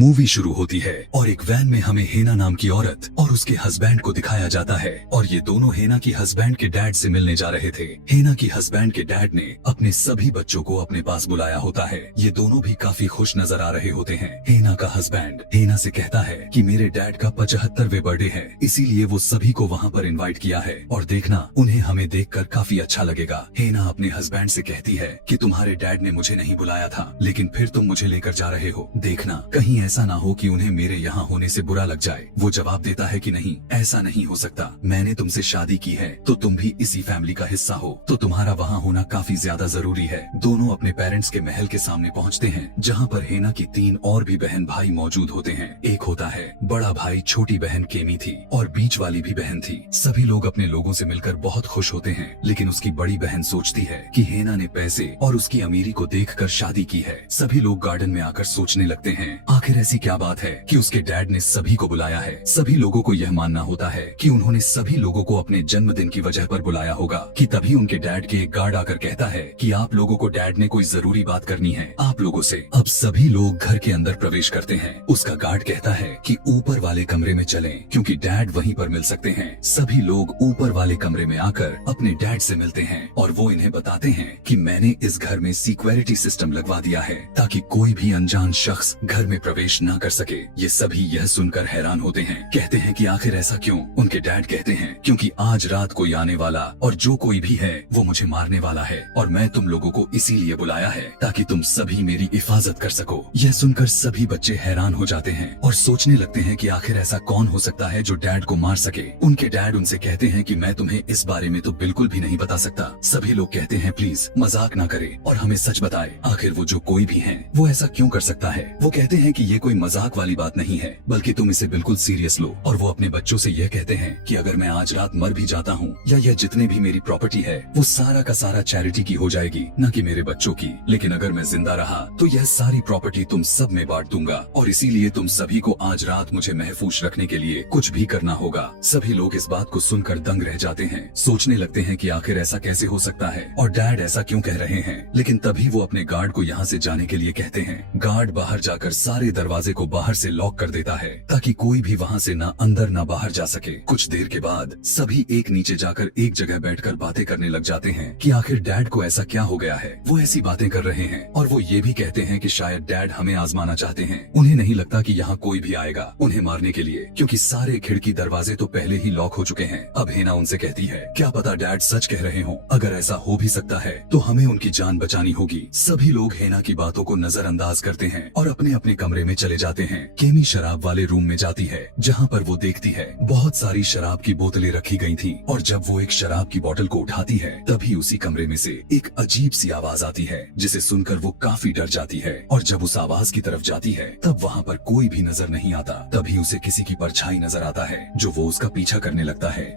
Movie शुरू होती है और एक वैन में हमें हेना नाम की औरत और उसके हस्बैंड को दिखाया जाता है और ये दोनों हेना की हस्बैंड के डैड से मिलने जा रहे थे। हेना की हस्बैंड के डैड ने अपने सभी बच्चों को अपने पास बुलाया होता है। ये दोनों भी काफी खुश नजर आ रहे होते हैं। हेना का हस्बैंड हेना से कहता है कि मेरे डैड का 75वें बर्थडे है, इसीलिए वो सभी को वहाँ पर इन्वाइट किया है और देखना उन्हें हमें देखकर काफी अच्छा लगेगा। हेना अपने हस्बैंड से कहती है कि तुम्हारे डैड ने मुझे नहीं बुलाया था, लेकिन फिर तुम मुझे लेकर जा रहे हो, देखना कहीं ऐसा ना हो कि उन्हें मेरे यहाँ होने से बुरा लग जाए। वो जवाब देता है कि नहीं, ऐसा नहीं हो सकता, मैंने तुमसे शादी की है तो तुम भी इसी फैमिली का हिस्सा हो, तो तुम्हारा वहाँ होना काफी ज्यादा जरूरी है। दोनों अपने पेरेंट्स के महल के सामने पहुँचते हैं, जहाँ पर हेना की 3 और भी बहन भाई मौजूद होते हैं। एक होता है बड़ा भाई, छोटी बहन केमी थी और बीच वाली भी बहन थी। सभी लोग अपने लोगों से मिलकर बहुत खुश होते हैं, लेकिन उसकी बड़ी बहन सोचती है कि हेना ने पैसे और उसकी अमीरी को देखकर शादी की है। सभी लोग गार्डन में आकर सोचने लगते हैं आखिर ऐसी क्या बात है कि उसके डैड ने सभी को बुलाया है। सभी लोगों को यह मानना होता है कि उन्होंने सभी लोगों को अपने जन्मदिन की वजह पर बुलाया होगा कि तभी उनके डैड के एक गार्ड आकर कहता है कि आप लोगों को डैड ने कोई जरूरी बात करनी है आप लोगों से। अब सभी लोग घर के अंदर प्रवेश करते हैं। उसका गार्ड कहता है कि ऊपर वाले कमरे में चलें क्योंकि डैड वहीं पर मिल सकते हैं। सभी लोग ऊपर वाले कमरे में आकर अपने डैड से मिलते हैं और वो इन्हें बताते हैं कि मैंने इस घर में सिक्योरिटी सिस्टम लगवा दिया है ताकि कोई भी अनजान शख्स घर में प्रवेश न कर सके। ये सभी यह सुनकर हैरान होते हैं, कहते हैं कि आखिर ऐसा क्यों। उनके डैड कहते हैं क्योंकि आज रात कोई आने वाला और जो कोई भी है वो मुझे मारने वाला है और मैं तुम लोगों को इसीलिए बुलाया है ताकि तुम सभी मेरी हिफाजत कर सको। यह सुनकर सभी बच्चे हैरान हो जाते हैं और सोचने लगते हैं कि आखिर ऐसा कौन हो सकता है जो डैड को मार सके। उनके डैड उनसे कहते हैं कि मैं तुम्हें इस बारे में तो बिल्कुल भी नहीं बता सकता। सभी लोग कहते हैं प्लीज मजाक ना करे और हमें सच बताए, आखिर वो जो कोई भी है वो ऐसा क्यों कर सकता है। वो कहते हैं कि ये कोई मजाक वाली बात नहीं है, बल्कि तुम इसे बिल्कुल सीरियस लो। और वो अपने बच्चों से यह कहते हैं कि अगर मैं आज रात मर भी जाता हूँ या यह जितने भी मेरी प्रॉपर्टी है वो सारा का सारा चैरिटी की हो जाएगी, न कि मेरे बच्चों की। लेकिन अगर मैं जिंदा रहा तो यह सारी प्रॉपर्टी तुम सब में बांट दूंगा और इसीलिए तुम सभी को आज रात मुझे महफूज रखने के लिए कुछ भी करना होगा। सभी लोग इस बात को सुनकर दंग रह जाते हैं, सोचने लगते हैं कि आखिर ऐसा कैसे हो सकता है और डैड ऐसा क्यों कह रहे हैं। लेकिन तभी वो अपने गार्ड को यहाँ से जाने के लिए कहते हैं। गार्ड बाहर जाकर सारे दरवाजे को बाहर से लॉक कर देता है ताकि कोई भी वहाँ से ना अंदर ना बाहर जा सके। कुछ देर के बाद सभी एक नीचे जाकर एक जगह बैठकर बातें करने लग जाते हैं कि आखिर डैड को ऐसा क्या हो गया है। वो ऐसी बातें कर रहे हैं और वो ये भी कहते हैं कि शायद डैड हमें आजमाना चाहते हैं। उन्हें नहीं लगता कि यहाँ कोई भी आएगा उन्हें मारने के लिए, क्योंकि सारे खिड़की दरवाजे तो पहले ही लॉक हो चुके हैं। अब हेना उनसे कहती है क्या पता डैड सच कह रहे हो, अगर ऐसा हो भी सकता है तो हमें उनकी जान बचानी होगी। सभी लोग हेना की बातों को नजरअंदाज करते हैं और अपने अपने कमरे में चले जाते हैं। केमी शराब वाले रूम में जाती है जहाँ पर वो देखती है बहुत सारी शराब की बोतलें रखी गई थी और जब वो एक शराब की बोतल को उठाती है तभी उसी कमरे में से एक अजीब सी आवाज आती है जिसे सुनकर वो काफी डर जाती है और जब उस आवाज की तरफ जाती है तब वहाँ पर कोई भी नजर नहीं आता। तभी उसे किसी की परछाई नजर आता है जो वो उसका पीछा करने लगता है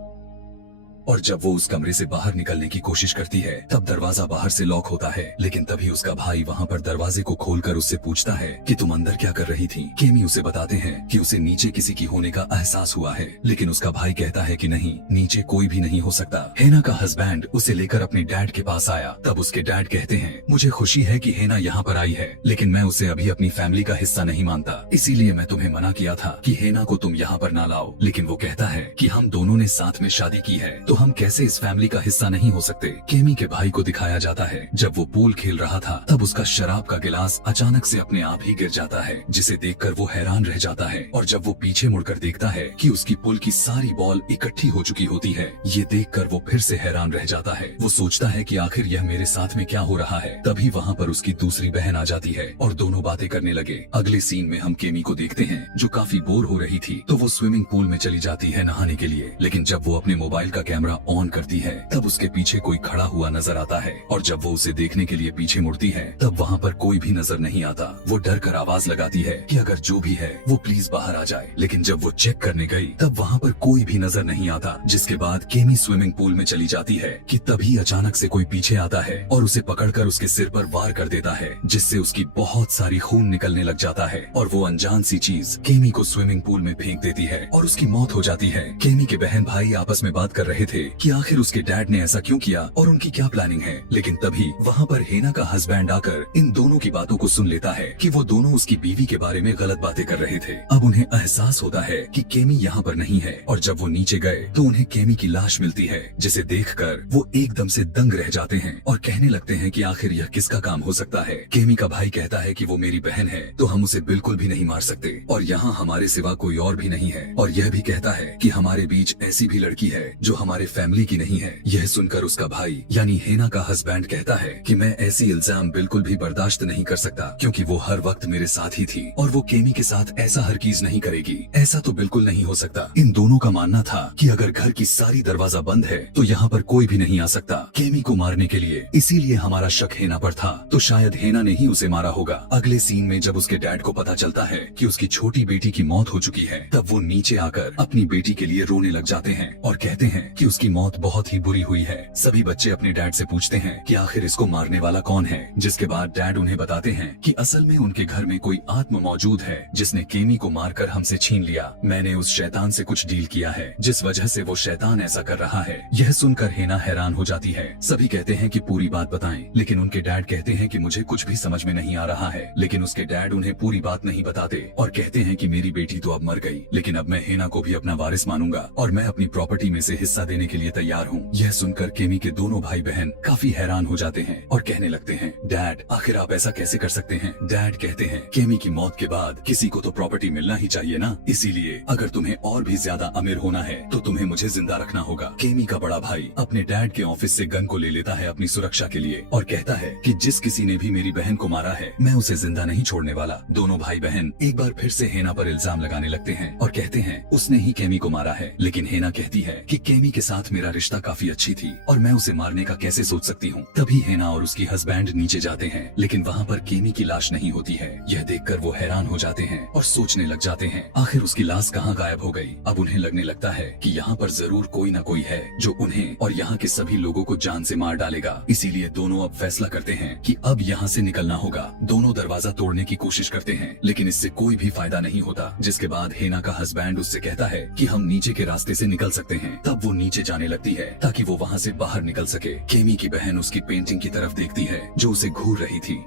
और जब वो उस कमरे से बाहर निकलने की कोशिश करती है तब दरवाजा बाहर से लॉक होता है। लेकिन तभी उसका भाई वहाँ पर दरवाजे को खोलकर उससे पूछता है कि तुम अंदर क्या कर रही थी। केमी उसे बताते हैं कि उसे नीचे किसी की होने का एहसास हुआ है, लेकिन उसका भाई कहता है कि नहीं, नीचे कोई भी नहीं हो सकता। हेना का हस्बैंड उसे लेकर अपने डैड के पास आया। तब उसके डैड कहते हैं मुझे खुशी है कि हेना यहाँ पर आई है, लेकिन मैं उसे अभी अपनी फैमिली का हिस्सा नहीं मानता, इसीलिए मैं तुम्हें मना किया था कि हेना को तुम यहाँ पर ना लाओ। लेकिन वो कहता है कि हम दोनों ने साथ में शादी की है तो हम कैसे इस फैमिली का हिस्सा नहीं हो सकते। केमी के भाई को दिखाया जाता है जब वो पूल खेल रहा था तब उसका शराब का गिलास अचानक से अपने आप ही गिर जाता है, जिसे देखकर वो हैरान रह जाता है और जब वो पीछे मुड़कर देखता है कि उसकी पुल की सारी बॉल इकट्ठी हो चुकी होती है, ये देखकर वो फिर से हैरान रह जाता है। वो सोचता है कि आखिर यह मेरे साथ में क्या हो रहा है। तभी वहाँ पर उसकी दूसरी बहन आ जाती है और दोनों बातें करने लगे। अगले सीन में हम केमी को देखते हैं जो काफी बोर हो रही थी तो वो स्विमिंग पूल में चली जाती है नहाने के लिए। लेकिन जब वो अपने मोबाइल का कैमरा ऑन करती है तब उसके पीछे कोई खड़ा हुआ नजर आता है और जब वो उसे देखने के लिए पीछे मुड़ती है तब वहाँ पर कोई भी नजर नहीं आता। वो डर कर आवाज लगाती है कि अगर जो भी है वो प्लीज बाहर आ जाए। लेकिन जब वो चेक करने गई तब वहाँ पर कोई भी नजर नहीं आता, जिसके बाद केमी स्विमिंग पूल में चली जाती है कि तभी अचानक से कोई पीछे आता है और उसे पकड़कर उसके सिर पर वार कर देता है, जिससे उसकी बहुत सारी खून निकलने लग जाता है और वो अनजान सी चीज केमी को स्विमिंग पूल में फेंक देती है और उसकी मौत हो जाती है। केमी के बहन भाई आपस में बात कर रहे थे कि आखिर उसके डैड ने ऐसा क्यों किया और उनकी क्या प्लानिंग है। लेकिन तभी वहाँ पर हेना का हस्बैंड आकर इन दोनों की बातों को सुन लेता है कि वो दोनों उसकी बीवी के बारे में गलत बातें कर रहे थे। अब उन्हें एहसास होता है कि केमी यहाँ पर नहीं है और जब वो नीचे गए तो उन्हें केमी की लाश मिलती है, जिसे देखकर वो एकदम से दंग रह जाते हैं और कहने लगते हैं कि आखिर यह किसका काम हो सकता है। केमी का भाई कहता है कि वो मेरी बहन है तो हम उसे बिल्कुल भी नहीं मार सकते और यहाँ हमारे सिवा कोई और भी नहीं है, और यह भी कहता है कि हमारे बीच ऐसी भी लड़की है जो हमारे फैमिली की नहीं है। यह सुनकर उसका भाई यानी हेना का हस्बैंड कहता है कि मैं ऐसी इल्जाम बिल्कुल भी बर्दाश्त नहीं कर सकता, क्योंकि वो हर वक्त मेरे साथ ही थी और वो केमी के साथ ऐसा हरगिज नहीं करेगी। ऐसा तो बिल्कुल नहीं हो सकता। इन दोनों का मानना था कि अगर घर की सारी दरवाजा बंद है तो यहाँ पर कोई भी नहीं आ सकता केमी को मारने के लिए, इसीलिए हमारा शक हेना पर था, तो शायद हेना ने ही उसे मारा होगा। अगले सीन में जब उसके डैड को पता चलता है कि उसकी छोटी बेटी की मौत हो चुकी है, तब वो नीचे आकर अपनी बेटी के लिए रोने लग जाते हैं और कहते हैं कि उसकी मौत बहुत ही बुरी हुई है। सभी बच्चे अपने डैड से पूछते हैं कि आखिर इसको मारने वाला कौन है, जिसके बाद डैड उन्हें बताते हैं कि असल में उनके घर में कोई आत्मा मौजूद है जिसने केमी को मारकर हमसे छीन लिया। मैंने उस शैतान से कुछ डील किया है जिस वजह से वो शैतान ऐसा कर रहा है। यह सुनकर हेना हैरान हो जाती है। सभी कहते हैं कि पूरी बात बताएं, लेकिन उनके डैड कहते हैं कि मुझे कुछ भी समझ में नहीं आ रहा है। लेकिन उसके डैड उन्हें पूरी बात नहीं बताते और कहते हैं कि मेरी बेटी तो अब मर गई, लेकिन अब मैं हेना को भी अपना वारिस मानूंगा और मैं अपनी प्रॉपर्टी में से हिस्सा देने के लिए तैयार हूँ। यह सुनकर केमी के दोनों भाई बहन काफी हैरान हो जाते हैं और कहने लगते हैं, डैड आखिर आप ऐसा कैसे कर सकते हैं। डैड कहते हैं, केमी की मौत के बाद किसी को तो प्रॉपर्टी मिलना ही चाहिए ना, इसीलिए अगर तुम्हें और भी ज्यादा अमीर होना है तो तुम्हें मुझे जिंदा रखना होगा। केमी का बड़ा भाई अपने डैड के ऑफिस से गन को ले लेता है अपनी सुरक्षा के लिए और कहता है कि जिस किसी ने भी मेरी बहन को मारा है मैं उसे जिंदा नहीं छोड़ने वाला। दोनों भाई बहन एक बार फिर से हेना पर इल्जाम लगाने लगते हैं और कहते हैं उसने ही केमी को मारा है। लेकिन हेना कहती है कि केमी के साथ मेरा रिश्ता काफी अच्छी थी और मैं उसे मारने का कैसे सोच सकती हूँ। तभी हेना और उसकी हस्बैंड नीचे जाते हैं, लेकिन वहाँ पर केमी की लाश नहीं होती है। यह देखकर वो हैरान हो जाते हैं और सोचने लग जाते हैं आखिर उसकी लाश कहाँ गायब हो गई। अब उन्हें लगने लगता है कि यहाँ पर जरूर कोई न कोई है जो उन्हें और यहाँ के सभी लोगों को जान से मार डालेगा। इसीलिए दोनों अब फैसला करते हैं कि अब यहाँ से निकलना होगा। दोनों दरवाजा तोड़ने की कोशिश करते हैं लेकिन इससे कोई भी फायदा नहीं होता, जिसके बाद हेना का हस्बैंड उससे कहता है कि हम नीचे के रास्ते से निकल सकते हैं। तब वो नीचे जाने लगती है ताकि वो वहाँ से बाहर निकल सके। केमी की बहन उसकी पेंटिंग की तरफ देखती है जो उसे घूर रही थी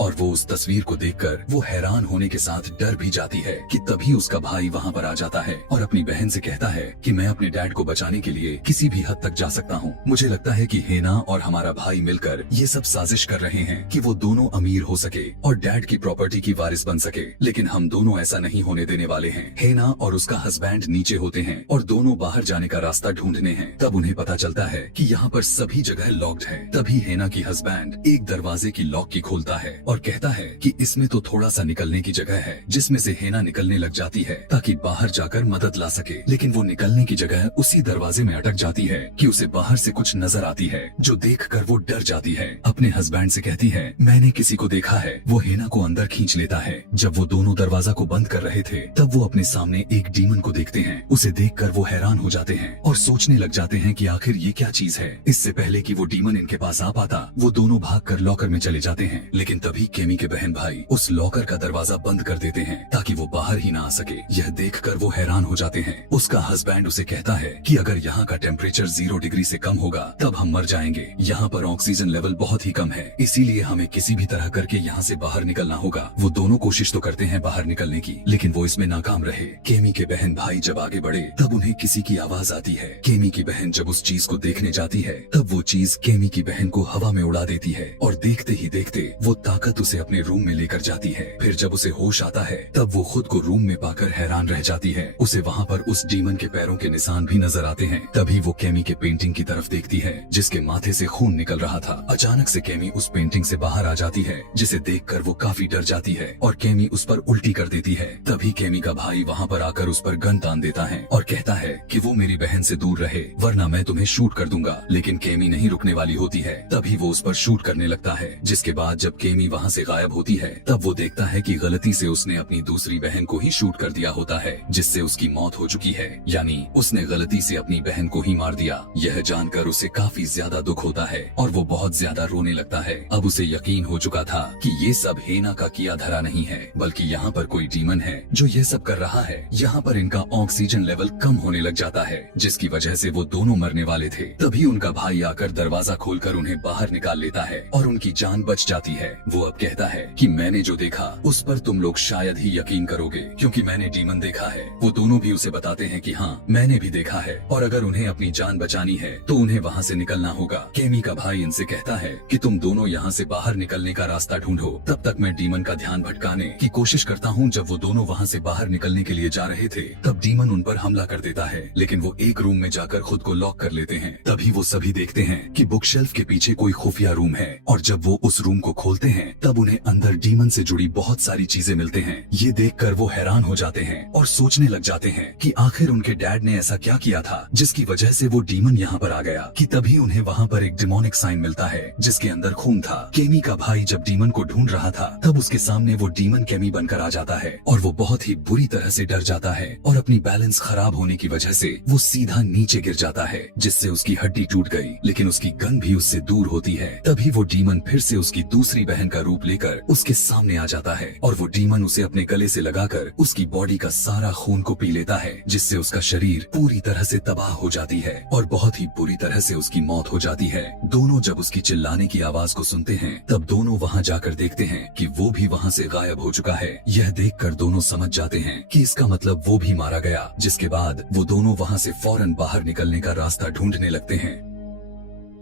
और वो उस तस्वीर को देखकर वो हैरान होने के साथ डर भी जाती है कि तभी उसका भाई वहाँ पर आ जाता है और अपनी बहन से कहता है कि मैं अपने डैड को बचाने के लिए किसी भी हद तक जा सकता हूँ। मुझे लगता है कि हेना और हमारा भाई मिलकर ये सब साजिश कर रहे हैं कि वो दोनों अमीर हो सके और डैड की प्रॉपर्टी की वारिस बन सके, लेकिन हम दोनों ऐसा नहीं होने देने वाले हैं। हेना और उसका हस्बैंड नीचे होते हैं और दोनों बाहर जाने का रास्ता ढूंढने हैं। तब उन्हें पता चलता है कि यहाँ पर सभी जगह लॉक्ड है। तभी हेना की हस्बैंड एक दरवाजे की लॉक की खोलता है और कहता है कि इसमें तो थोड़ा सा निकलने की जगह है, जिसमें से हेना निकलने लग जाती है ताकि बाहर जाकर मदद ला सके। लेकिन वो निकलने की जगह उसी दरवाजे में अटक जाती है कि उसे बाहर से कुछ नजर आती है, जो देखकर वो डर जाती है। अपने हस्बैंड से कहती है, मैंने किसी को देखा है। वो हेना को अंदर खींच लेता है। जब वो दोनों दरवाजा को बंद कर रहे थे तब वो अपने सामने एक डीमन को देखते हैं। उसे देखकर वो हैरान हो जाते हैं और सोचने लग जाते हैं कि आखिर ये क्या चीज है। इससे पहले कि वो डीमन इनके पास आ पाता, वो दोनों भागकर लॉकर में चले जाते हैं। लेकिन तभी केमी के बहन भाई उस लॉकर का दरवाजा बंद कर देते हैं ताकि वो बाहर ही ना आ सके। यह देखकर वो हैरान हो जाते हैं। उसका हस्बैंड उसे कहता है कि अगर यहाँ का टेम्परेचर 0 डिग्री से कम होगा तब हम मर जाएंगे। यहाँ पर ऑक्सीजन लेवल बहुत ही कम है, इसीलिए हमें किसी भी तरह करके यहाँ से बाहर निकलना होगा। वो दोनों कोशिश तो करते हैं बाहर निकलने की, लेकिन वो इसमें नाकाम रहे। केमी के बहन भाई जब आगे बढ़े तब उन्हें किसी की आवाज आती है। केमी की बहन जब उस चीज को देखने जाती है तब वो चीज केमी की बहन को हवा में उड़ा देती है और देखते ही देखते वो ताकत उसे अपने रूम में लेकर जाती है। फिर जब उसे होश आता है तब वो खुद को रूम में पाकर हैरान रह जाती है। उसे वहाँ पर उस डीमन के पैरों के निशान भी नजर आते हैं। तभी वो केमी के पेंटिंग की तरफ देखती है जिसके माथे से खून निकल रहा था। अचानक से केमी उस पेंटिंग से बाहर आ जाती है, जिसे देखकर वो काफी डर जाती है और केमी उस पर उल्टी कर देती है। तभी केमी का भाई वहाँ पर आकर उस पर गन तान देता है और कहता है कि वो मेरी बहन से दूर रहे वरना मैं तुम्हें शूट कर दूंगा। लेकिन केमी नहीं रुकने वाली होती है। तभी वो उस पर शूट करने लगता है, जिसके बाद जब केमी वहाँ से गायब होती है तब वो देखता है कि गलती से उसने अपनी दूसरी बहन को ही शूट कर दिया होता है, जिससे उसकी मौत हो चुकी है। यानी उसने गलती से अपनी बहन को ही मार दिया। यह जानकर उसे काफी ज्यादा दुख होता है और वो बहुत ज्यादा रोने लगता है। अब उसे यकीन हो चुका था कि ये सब हेना का किया धरा नहीं है, बल्कि यहाँ पर कोई डीमन है जो ये सब कर रहा है। यहाँ पर इनका ऑक्सीजन लेवल कम होने लग जाता है, जिसकी वजह से वो दोनों मरने वाले थे। तभी उनका भाई आकर दरवाजा खोलकर उन्हें बाहर निकाल लेता है और उनकी जान बच जाती है। वो अब कहता है कि मैंने जो देखा उस पर तुम लोग शायद ही यकीन करोगे, क्योंकि मैंने डीमन देखा है। वो दोनों भी उसे बताते हैं कि हाँ, मैंने भी देखा है और अगर उन्हें अपनी जान बचानी है तो उन्हें वहाँ से निकलना होगा। केमी का भाई इनसे कहता है कि तुम दोनों यहाँ से बाहर निकलने का रास्ता ढूंढो, तब तक मैं डीमन का ध्यान भटकाने की कोशिश करता हूँ। जब वो दोनों वहाँ से बाहर निकलने के लिए जा रहे थे तब डीमन उन पर हमला कर देता है, लेकिन वो एक रूम में जाकर खुद को लॉक कर लेते हैं। तभी वो सभी देखते हैं कि बुक शेल्फ के पीछे कोई खुफिया रूम है और जब वो उस रूम को खोलते हैं तब उन्हें अंदर डीमन से जुड़ी बहुत सारी चीजें मिलते हैं। ये देखकर वो हैरान हो जाते हैं और सोचने लग जाते हैं कि आखिर उनके डैड ने ऐसा क्या किया था जिसकी वजह से वो डीमन यहाँ पर आ गया। कि तभी उन्हें वहाँ पर एक डिमोनिक साइन मिलता है जिसके अंदर खून था। केमी का भाई जब डीमन को ढूंढ रहा था तब उसके सामने वो डीमन केमी बनकर आ जाता है और वो बहुत ही बुरी तरह से डर जाता है और अपनी बैलेंस खराब होने की वजह से वो सीधा नीचे गिर जाता है, जिससे उसकी हड्डी टूट गई, लेकिन उसकी गन भी उससे दूर होती है। तभी वो डीमन फिर से उसकी दूसरी बहन का रूप लेकर उसके सामने आ जाता है और वो डीमन उसे अपने गले से लगाकर उसकी बॉडी का सारा खून को पी लेता है, जिससे उसका शरीर पूरी तरह से तबाह हो जाती है और बहुत ही बुरी तरह से उसकी मौत हो जाती है। दोनों जब उसकी चिल्लाने की आवाज को सुनते हैं तब दोनों वहाँ जाकर देखते हैं कि वो भी वहाँ से गायब हो चुका है। यह देखकर दोनों समझ जाते हैं कि इसका मतलब वो भी मारा गया, जिसके बाद वो दोनों वहाँ से फौरन बाहर निकलने का रास्ता ढूंढने लगते हैं।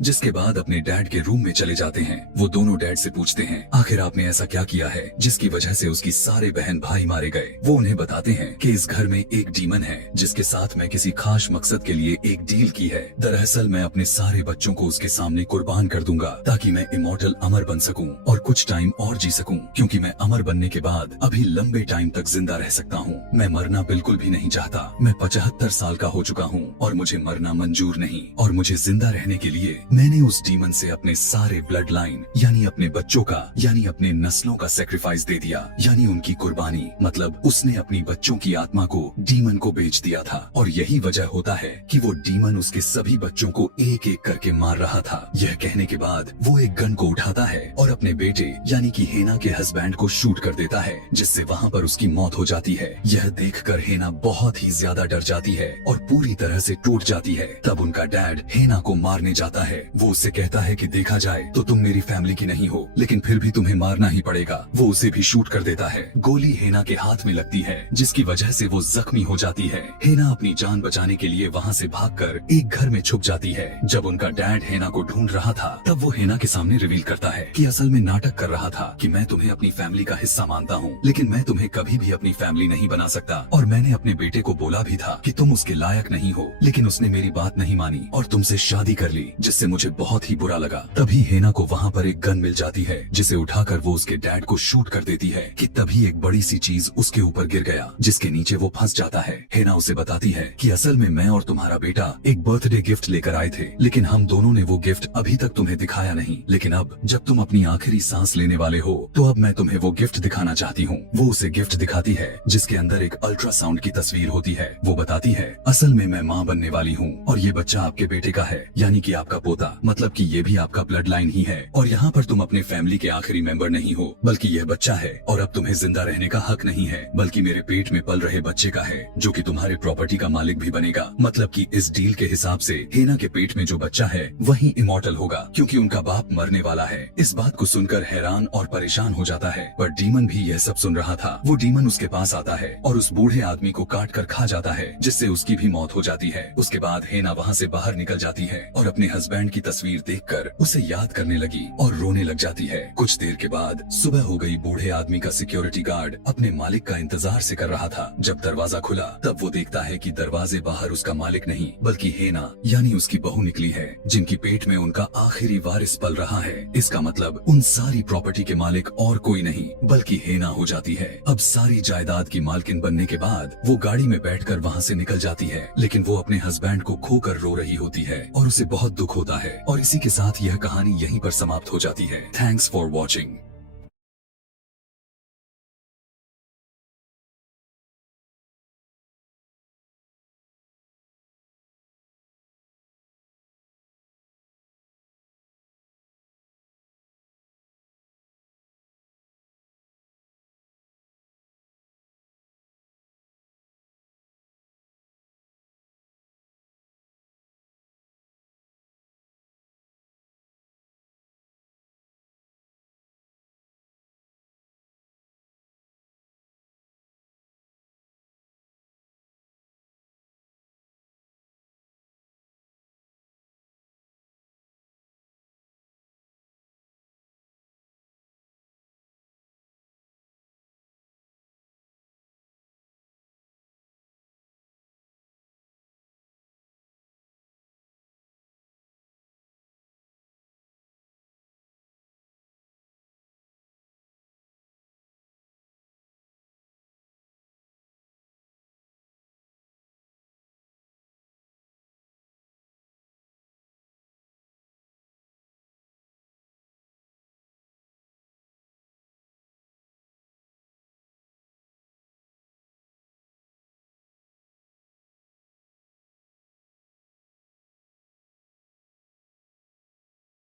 जिसके बाद अपने डैड के रूम में चले जाते हैं। वो दोनों डैड से पूछते हैं आखिर आपने ऐसा क्या किया है जिसकी वजह से उसकी सारे बहन भाई मारे गए। वो उन्हें बताते हैं कि इस घर में एक डीमन है जिसके साथ मैं किसी खास मकसद के लिए एक डील की है। दरअसल मैं अपने सारे बच्चों को उसके सामने कुर्बान कर दूंगा ताकि मैं इमॉर्टल अमर बन सकूं और कुछ टाइम और जी सकूं, क्योंकि मैं अमर बनने के बाद अभी लंबे टाइम तक जिंदा रह सकता हूँ। मैं मरना बिल्कुल भी नहीं चाहता। मैं 75 साल का हो चुका हूँ और मुझे मरना मंजूर नहीं, और मुझे जिंदा रहने के लिए मैंने उस डीमन से अपने सारे ब्लड लाइन यानी अपने बच्चों का यानी अपने नस्लों का सेक्रीफाइस दे दिया, यानी उनकी कुर्बानी। मतलब उसने अपनी बच्चों की आत्मा को डीमन को बेच दिया था और यही वजह होता है कि वो डीमन उसके सभी बच्चों को एक एक करके मार रहा था। यह कहने के बाद वो एक गन को उठाता है और अपने बेटे यानी कि हेना के हस्बैंड को शूट कर देता है, जिससे वहाँ पर उसकी मौत हो जाती है। यह देखकर हेना बहुत ही ज्यादा डर जाती है और पूरी तरह से टूट जाती है। तब उनका डैड हेना को मारने जाता है। वो उससे कहता है कि देखा जाए तो तुम मेरी फैमिली की नहीं हो, लेकिन फिर भी तुम्हें मारना ही पड़ेगा। वो उसे भी शूट कर देता है। गोली हेना के हाथ में लगती है जिसकी वजह से वो जख्मी हो जाती है। हेना अपनी जान बचाने के लिए वहाँ से भागकर एक घर में छुप जाती है। जब उनका डैड हेना को ढूंढ रहा था तब वो हेना के सामने रिवील करता है कि असल में नाटक कर रहा था कि मैं तुम्हें अपनी फैमिली का हिस्सा मानता हूँ, लेकिन मैं तुम्हें कभी भी अपनी फैमिली नहीं बना सकता। और मैंने अपने बेटे को बोला भी था कि तुम उसके लायक नहीं हो, लेकिन उसने मेरी बात नहीं मानी और तुमसे शादी कर ली, जिससे मुझे बहुत ही बुरा लगा। तभी हेना को वहाँ पर एक गन मिल जाती है जिसे उठाकर वो उसके डैड को शूट कर देती है कि तभी एक बड़ी सी चीज उसके ऊपर गिर गया जिसके नीचे वो फंस जाता है। हेना उसे बताती है कि असल में मैं और तुम्हारा बेटा एक बर्थडे गिफ्ट लेकर आए थे, लेकिन हम दोनों ने वो गिफ्ट अभी तक तुम्हें दिखाया नहीं, लेकिन अब जब तुम अपनी आखिरी सांस लेने वाले हो तो अब मैं तुम्हें वो गिफ्ट दिखाना चाहती हूँ। वो उसे गिफ्ट दिखाती है जिसके अंदर एक अल्ट्रासाउंड की तस्वीर होती है। वो बताती है असल में मैं माँ बनने वाली हूँ और ये बच्चा आपके बेटे का है, यानी कि आपका पोता, मतलब कि ये भी आपका ब्लड लाइन ही है। और यहाँ पर तुम अपने फैमिली के आखिरी मेंबर नहीं हो, बल्कि यह बच्चा है और अब तुम्हें जिंदा रहने का हक नहीं है, बल्कि मेरे पेट में पल रहे बच्चे का है जो कि तुम्हारे प्रॉपर्टी का मालिक भी बनेगा। मतलब कि इस डील के हिसाब से हेना के पेट में जो बच्चा है वही इमॉर्टल होगा, क्योंकि उनका बाप मरने वाला है। इस बात को सुनकर हैरान और परेशान हो जाता है, पर डीमन भी यह सब सुन रहा था। वो डीमन उसके पास आता है और उस बूढ़े आदमी को काट कर खा जाता है, जिससे उसकी भी मौत हो जाती है। उसके बाद हेना वहाँ से बाहर निकल जाती है और अपने हस्बैंड की तस्वीर देखकर उसे याद करने लगी और रोने लग जाती है। कुछ देर के बाद सुबह हो गई। बूढ़े आदमी का सिक्योरिटी गार्ड अपने मालिक का इंतजार से कर रहा था। जब दरवाजा खुला तब वो देखता है कि दरवाजे बाहर उसका मालिक नहीं बल्कि हेना यानी उसकी बहू निकली है, जिनकी पेट में उनका आखिरी वारिस पल रहा है। इसका मतलब उन सारी प्रॉपर्टी के मालिक और कोई नहीं बल्कि हेना हो जाती है। अब सारी जायदाद की मालकिन बनने के बाद वो गाड़ी में बैठकर वहाँ से निकल जाती है, लेकिन वो अपने हस्बैंड को खोकर रो रही होती है और उसे बहुत दुख होता है। और इसी के साथ यह कहानी यहीं पर समाप्त हो जाती है। Thanks for watching.